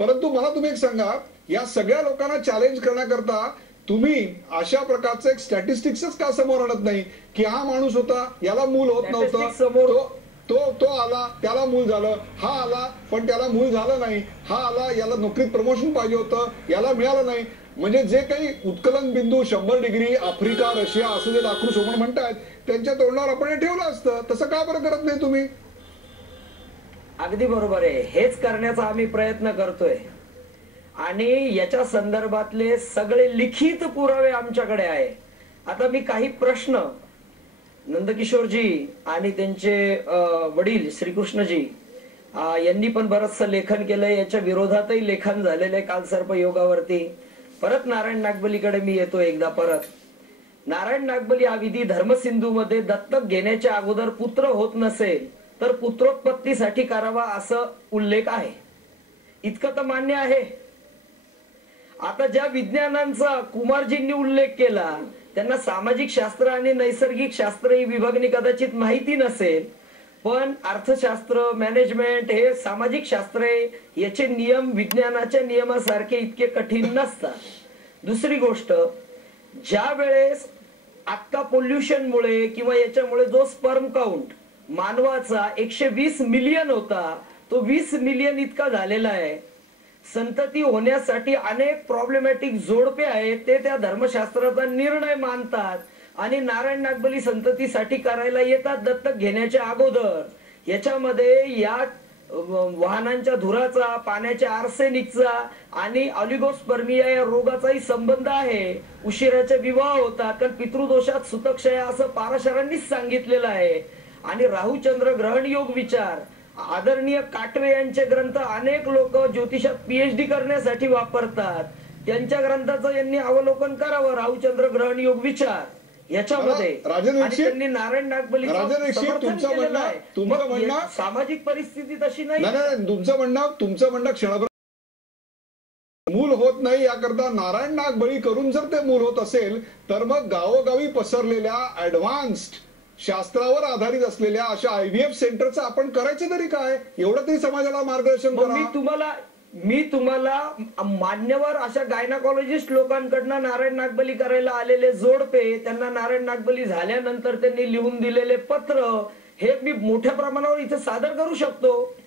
परंतु मला तुम्ही एक सांगा, या सगळ्या लोकांना चॅलेंज करण्याकरता तुम्ही अशा प्रकारचं एक स्टॅटिस्टिक्सच का समोर आणत नाही की हा माणूस होता, याला मूल होत नव्हतं, तो आला, त्याला मूल झालं, हा आला पण त्याला मूल झालं नाही, हा आला, याला नोकरीत प्रमोशन पाहिजे होतं, याला मिळालं नाही. म्हणजे जे काही उत्कलन बिंदू 100 डिग्री आफ्रिका रशिया असं जे दाखवू सोमण म्हणतात त्यांच्या तोंडावर आपण हे ठेवलं असतं. तसं का बरं करत नाही तुम्ही? अगदी बरोबर आहे, हेच करण्याचा आम्ही प्रयत्न करतोय आणि याच्या संदर्भातले सगळे लिखित पुरावे आमच्याकडे आहे. आता मी काही प्रश्न नंदकिशोरजी आणि त्यांचे वडील श्रीकृष्णजी यांनी पण बरचसं लेखन केलंय, याच्या विरोधातही लेखन झालेलं आहे काल सर्प योगावरती. परत नारायण नागबलीकडे मी येतो एकदा परत. नारायण नागबली हा विधी धर्मसिंधू मध्ये दत्तक घेण्याच्या अगोदर पुत्र होत नसेल तर पुत्रोत्पत्तीसाठी करावा असं उल्लेख आहे. इतकं तर मान्य आहे. आता ज्या विज्ञानांचा कुमारजींनी उल्लेख केला त्यांना सामाजिक शास्त्र आणि नैसर्गिक शास्त्र ही विभागणी कदाचित माहिती नसेल, पण अर्थशास्त्र मॅनेजमेंट हे सामाजिक शास्त्र आहे, याचे नियम विज्ञानाच्या नियमासारखे इतके कठीण नसतात. दुसरी गोष्ट, ज्या वेळेस आता पोल्युशन मुळे किंवा याच्यामुळे जो स्पर्म काउंट मानवाचा 120 मिलियन होता तो 20 मिलियन इतका झालेला आहे. संतती होण्यासाठी अनेक प्रॉब्लेमॅटिक जोडपे आहेत, ते त्या धर्मशास्त्राचा निर्णय मानतात आणि नारायण नागबली संततीसाठी करायला येतात दत्तक घेण्याच्या अगोदर. याच्यामध्ये या वाहनांच्या धुराचा, पाण्याच्या आर्सेनिकचा आणि ऑलिगोस्पर्मिया या रोगाचाही संबंध आहे. उशिराचे विवाह होतात कारण पितृदोषात सुतक्षय असं पाराशरांनीच सांगितलेलं आहे. आणि राहुचंद्र ग्रहण योग विचार आदरणीय काटवे यांचे ग्रंथ अनेक लोक ज्योतिषात पीएचडी करण्यासाठी वापरतात. त्यांच्या ग्रंथाचं यांनी अवलोकन करावं, राहुचंद्र ग्रहण योग विचार याच्यामध्ये. त्यांनी नारायण नागबली सामाजिक परिस्थिती तशी नाही. तुमचं म्हणणं क्षणभर मूल होत नाही याकरता नारायण नागबळी करून जर ते मूल होत असेल तर मग गावोगावी पसरलेल्या ऍडव्हान्स्ड शास्त्रावर आधारित असलेल्या अशा IVF सेंटरचं आपण करायचं तरी काय? एवढं तरी समाजाला मार्गदर्शन करा. मी तुम्हाला मान्यवर अशा गायनाकॉलॉजिस्ट लोकांकडनं नारायण नागबली करायला आलेले जोडपे, त्यांना नारायण नागबली झाल्यानंतर त्यांनी लिहून दिलेले पत्र हे मी मोठ्या प्रमाणावर इथे सादर करू शकतो.